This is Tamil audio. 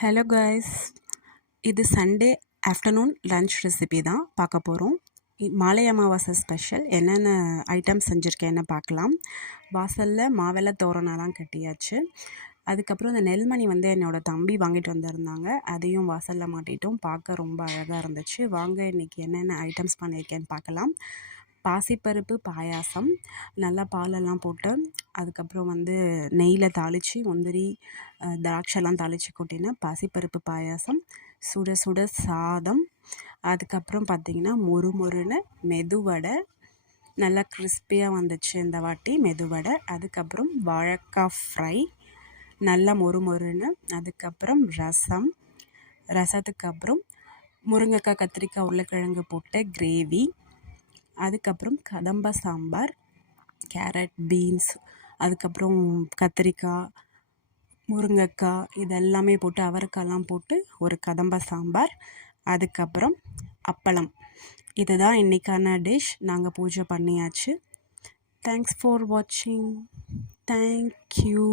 ஹலோ காய்ஸ், இது சண்டே ஆஃப்டர்நூன் லன்ச் ரெசிபி தான் பார்க்க போகிறோம். மாலை அமாவாசை ஸ்பெஷல் என்னென்ன ஐட்டம்ஸ் செஞ்சுருக்கேன்னு பார்க்கலாம். வாசலில் மாவெல்லாம் தோரணம்லாம் கட்டியாச்சு. அதுக்கப்புறம் இந்த நெல்மணி என்னோடய தம்பி வாங்கிட்டு வந்திருந்தாங்க. அதையும் வாசலில் மாட்டிட்டோம். பார்க்க ரொம்ப அழகாக இருந்துச்சு. வாங்க இன்றைக்கி என்னென்ன ஐட்டம்ஸ் பண்ணியிருக்கேன்னு பார்க்கலாம். பாசிப்பருப்பு பாயாசம், நல்லா பாலெல்லாம் போட்டு அதுக்கப்புறம் நெய்யில் தாளித்து முந்திரி திராட்சைலாம் தாளித்து கொட்டின பாசிப்பருப்பு பாயாசம், சுட சுட சாதம், அதுக்கப்புறம் பார்த்திங்கன்னா மொறுமொறுன்னு மெதுவடை, நல்லா கிறிஸ்பியாக வந்துச்சு இந்த வாட்டி மெதுவடை. அதுக்கப்புறம் வாழைக்காய் ஃப்ரை நல்லா மொறுமொறுன்னு. அதுக்கப்புறம் ரசத்துக்கு அப்புறம் முருங்கைக்காய் கத்திரிக்காய் உருளைக்கிழங்கு போட்ட கிரேவி. அதுக்கப்புறம் கதம்ப சாம்பார், கேரட் பீன்ஸ், அதுக்கப்புறம் கத்திரிக்காய் முருங்கைக்காய் இதெல்லாமே போட்டு அவரைக்காய்லாம் போட்டு ஒரு கதம்ப சாம்பார். அதுக்கப்புறம் அப்பளம். இதுதான் இன்றைக்கான டிஷ். நாங்கள் பூஜை பண்ணியாச்சு. தேங்க்ஸ் ஃபார் வாட்சிங். தேங்க்யூ.